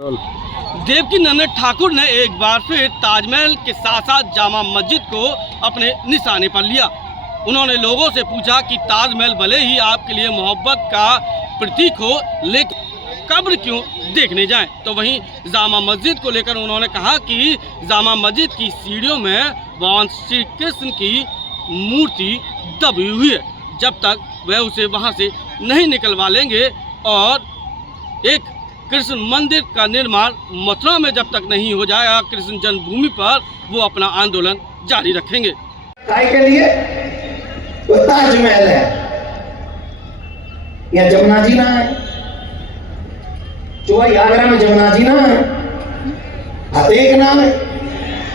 देवकी नंदन ठाकुर ने एक बार फिर ताजमहल के साथ साथ जामा मस्जिद को अपने निशाने पर लिया। उन्होंने लोगों से पूछा कि ताजमहल भले ही आपके लिए मोहब्बत का प्रतीक हो, लेकिन कब्र क्यों देखने जाएं। तो वहीं जामा मस्जिद को लेकर उन्होंने कहा कि जामा मस्जिद की सीढ़ियों में भगवान श्री कृष्ण की मूर्ति दबी हुई है। जब तक वह उसे वहां से नहीं निकलवा लेंगे और एक कृष्ण मंदिर का निर्माण मथुरा में जब तक नहीं हो जाएगा, कृष्ण जन्मभूमि पर वो अपना आंदोलन जारी रखेंगे। काय के लिए वो ताजमहल है या जमुना जी ना है, जो आगरा में जमुना जी ना है, हतेक ना है,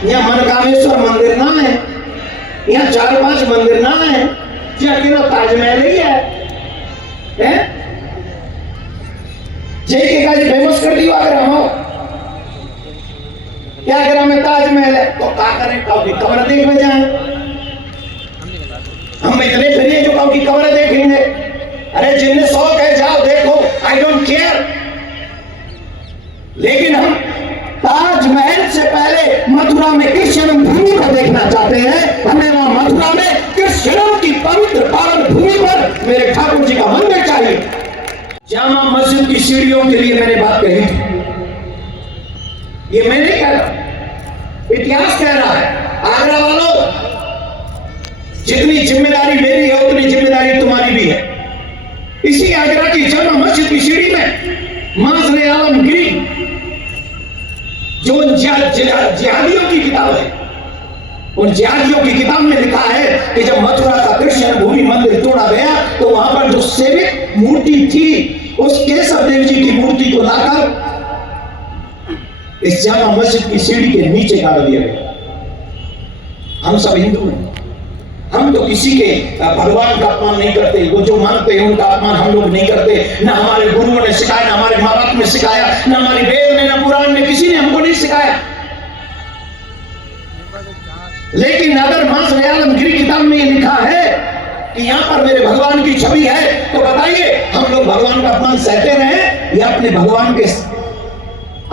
या मनकामेश्वर मंदिर ना है, या 4-5 मंदिर ना है, जो अकेला ताजमहल ही है? जे का जी फेमस कर दियो आगरा हो क्या आगरा में ताजमहल है तो क्या करें, कभी कब्र देखने जाए। हम इतने फिरिए जो कभी कब्र देखेंगे। अरे जिन्हें शौक है जाओ देखो, आई डोंट केयर। लेकिन हम ताजमहल से पहले मथुरा में कृष्ण भूमि को देखना चाहते हैं। हमें वहां मथुरा में कृष्ण की पवित्र पावन भूमि पर मेरे ठाकुर जी का मंदिर चाहिए। जामा मस्जिद की सीढ़ियों के लिए मैंने बात कही थी, ये मैं नहीं कह रहा, इतिहास कह रहा है। आगरा वालों, जितनी जिम्मेदारी मेरी है उतनी जिम्मेदारी तुम्हारी भी है। इसी आगरा की जामा मस्जिद की सीढ़ी में माज़रे आलमगीरी, जो जिहादियों की किताब है, उन जिहादियों की किताब में लिखा है कि जब मथुरा का कृष्ण भूमि मंदिर तोड़ा गया तो वहां पर जो सेवित मूर्ति थी उस केशव देव जी की मूर्ति को लाकर इस जामा मस्जिद की सीढ़ी के नीचे गाड़ दिया गया। हम सब हिंदू हैं, हम तो किसी के भगवान का अपमान नहीं करते। वो जो मानते हैं उनका अपमान हम लोग नहीं करते। ना हमारे गुरुओं ने सिखाया, ना हमारे माँ बाप ने सिखाया, ना हमारे वेद ने, ना पुराण में, किसी ने हमको नहीं सिखाया। लेकिन अगर माज़रे आलमगीरी किताब में ये लिखा है कि यहाँ पर मेरे भगवान की छवि है, तो बताइए हम लोग भगवान का अपमान सहते रहे या अपने भगवान के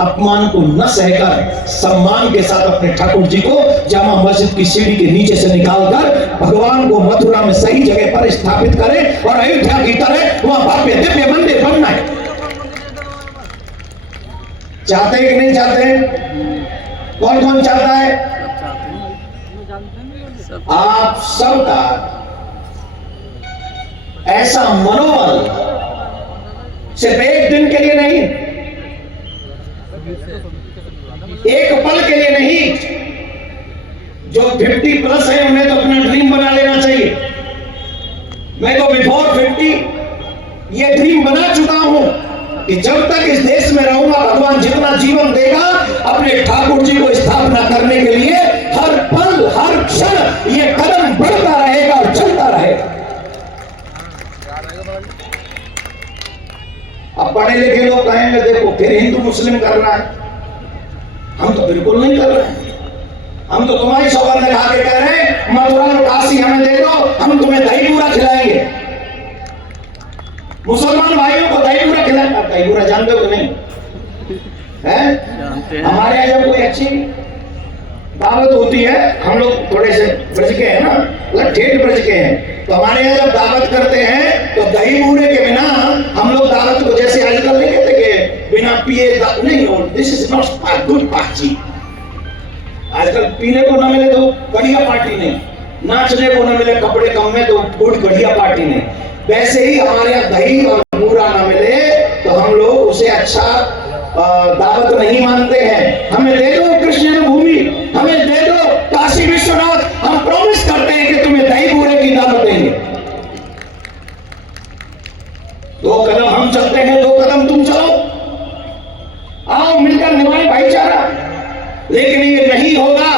अपमान को न सहकर सम्मान के साथ अपने ठाकुर जी को जामा मस्जिद की सीढ़ी के नीचे से निकालकर भगवान को मथुरा में सही जगह पर स्थापित करें और अयोध्या की तरह वहां भव्य दिव्य मंदिर बनना है। चाहते हैं कि नहीं चाहते? कौन कौन चाहता है? आप सबका ऐसा मनोबल सिर्फ एक दिन के लिए नहीं, एक पल के लिए नहीं। जो 50+ है उन्हें तो अपना ड्रीम बना लेना चाहिए। मैं तो बिफोर 50 ये ड्रीम बना चुका हूं कि जब तक इस देश में रहूंगा, भगवान जितना जीवन देगा अपने ठाकुर जी को स्थापना करने के लिए हर पल हर क्षण ये कदम बढ़ता रहेगा और चलता रहेगा। अब पढ़े लिखे लोग कहेंगे देखो फिर हिंदू मुस्लिम कर रहा है। हम तो बिल्कुल नहीं कर रहे हैं। हम तो तुम्हारी सौगंध खा के कह रहे हैं मथुरा और काशी हमें दे दो, हम तुम्हें दही पूरा खिलाएंगे। मुसलमान भाइयों को दही पूरा खिलाएंगे। दही पूरा जानते हो नहीं है? हमारे यहाँ जब कोई अच्छी दावत होती है, हम लोग थोड़े से ब्रज के हैं ना, मतलब ठेठ ब्रज के हैं, तो हमारे यहाँ जब दावत करते हैं तो दही बूढ़े के बिना हम लोग दावत को जैसे आजकल नहीं कहते कि बिना पिए नहीं हो, this is not good party. आजकल पीने को ना मिले तो बढ़िया पार्टी नहीं, नाचने को ना मिले कपड़े कम में तो गुड बढ़िया पार्टी नहीं। वैसे ही हमारे यहाँ दही और बूढ़ा ना मिले तो हम लोग उसे अच्छा दावत नहीं मानते हैं। हमें दे दो कृष्ण भूमि, हमें दे दो काशी विश्वनाथ, हम प्रॉमिस करते हैं कि तुम्हें दही बूढ़े की दावत देंगे। 2 कदम हम चलते हैं, 2 कदम तुम चलो, आओ मिलकर निभाएं भाईचारा। लेकिन ये नहीं होगा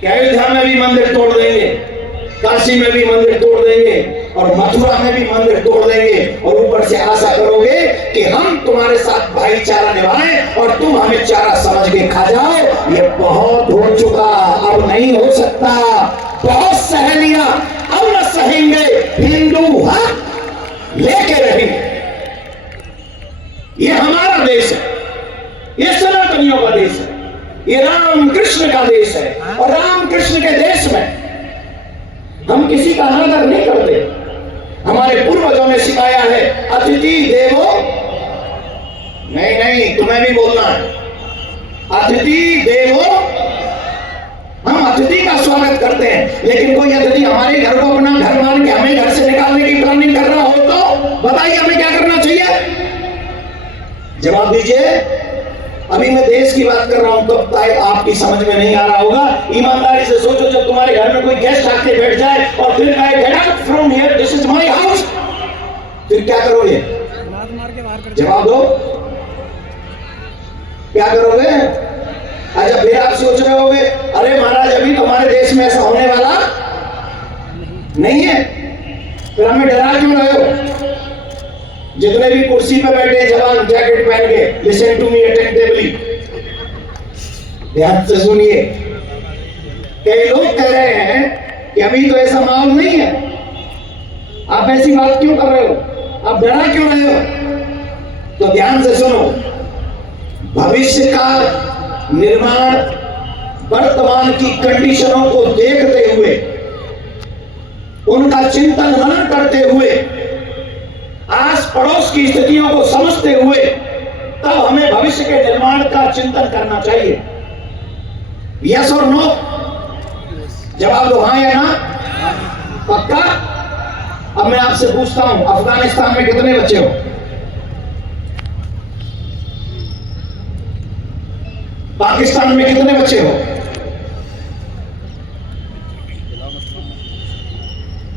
कि अयोध्या में भी मंदिर तोड़ देंगे, काशी में भी मंदिर तोड़ देंगे और मथुरा में भी मंदिर तोड़ देंगे और ऊपर से आशा करोगे कि हम तुम्हारे साथ भाईचारा निभाएं और तुम हमें चारा समझ के खा जाओ। ये बहुत हो चुका, अब नहीं हो सकता। बहुत सह लिया, अब न सहेंगे। हिंदू हक लेके रहेंगे। ये हमारा देश है। ये सनातनियों का देश है, ये राम कृष्ण का देश है। और राम कृष्ण के देश में हम किसी का अनादर नहीं करते। हमारे पूर्वजों ने सिखाया है, अतिथि देवो, नहीं तुम्हें भी बोलना है, अतिथि देवो। हम अतिथि का स्वागत करते हैं, लेकिन कोई अतिथि हमारे घर को अपना घर मान के हमें घर से निकालने की प्लानिंग कर रहा हो तो बताइए हमें क्या करना चाहिए? जवाब दीजिए। अभी मैं देश की बात कर रहा हूं, तो आपकी समझ में नहीं आ रहा होगा। ईमानदारी से सोचो, जब तुम्हारे घर में कोई गेस्ट आके बैठ जाए और फिर कहे get out from here, this is my house, फिर क्या करोगे? जवाब दो, क्या करोगे? अच्छा, फिर आप सोच रहे होगे, अरे महाराज अभी तुम्हारे देश में ऐसा होने वाला नहीं है, फिर हमें डरा क्यों रहे हो? जितने भी कुर्सी पे बैठे जवान जैकेट पहन के, लिसन टू मी अटेंटिवली, ध्यान से सुनिए। कई लोग कह रहे हैं कि अभी तो ऐसा माहौल नहीं है, आप ऐसी बात क्यों कर रहे हो, आप डरा क्यों रहे हो? तो ध्यान से सुनो, भविष्य का निर्माण वर्तमान की कंडीशनों को देखते हुए, उनका चिंतन मनन करते हुए, आस पड़ोस की स्थितियों को समझते हुए, तब हमें भविष्य के निर्माण का चिंतन करना चाहिए। यस और नो? जवाब दो, हाँ या ना? पक्का? अब मैं आपसे पूछता हूं, अफगानिस्तान में कितने बच्चे हो? पाकिस्तान में कितने बच्चे हो?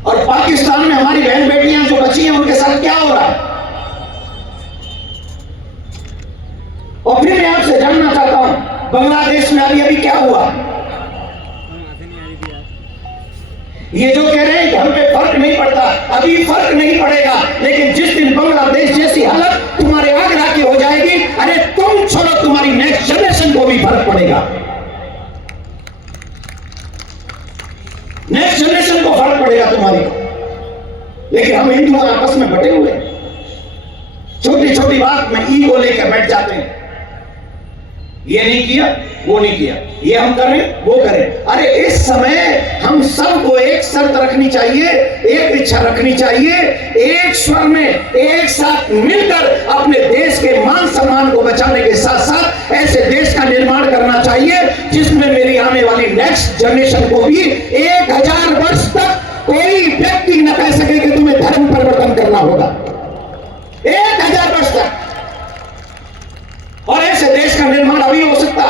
और पाकिस्तान में हमारी बहन बेटियां जो बची हैं, उनके साथ क्या हो रहा है? और फिर मैं आपसे जानना चाहता हूं, बांग्लादेश में अभी क्या हुआ? ये जो कह रहे हैं कि हम पे फर्क नहीं पड़ता, अभी फर्क नहीं पड़ेगा, लेकिन जिस दिन बांग्लादेश जैसी हालत तुम्हारे आगरा की हो जाएगी, अरे तुम छोड़ो, तुम्हारी नेक्स्ट जनरेशन को भी फर्क पड़ेगा, नेक्स्ट जनरेशन को फर्क पड़ेगा तुम्हारी। लेकिन हम हिंदू आपस में बटे हुए हैं, छोटी छोटी बात में ईगो लेकर बैठ जाते हैं, ये नहीं किया, वो नहीं किया, ये हम करें, वो करें। अरे इस समय हम सबको एक शर्त रखनी चाहिए, एक इच्छा रखनी चाहिए, एक स्वर में एक साथ मिलकर अपने देश के मान सम्मान को बचाने के साथ साथ ऐसे देश का निर्माण करना चाहिए जिसमें मेरी आने वाली नेक्स्ट जनरेशन को भी 1000 वर्ष तक कोई व्यक्ति न कह सके कि तुम्हें धर्म परिवर्तन करना होगा, 1000 वर्ष तक। और ऐसे देश का निर्माण अभी हो सकता।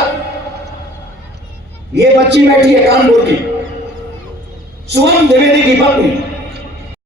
ये बच्ची बैठी है कानपुर की, शुभम द्विवेदी की पत्नी,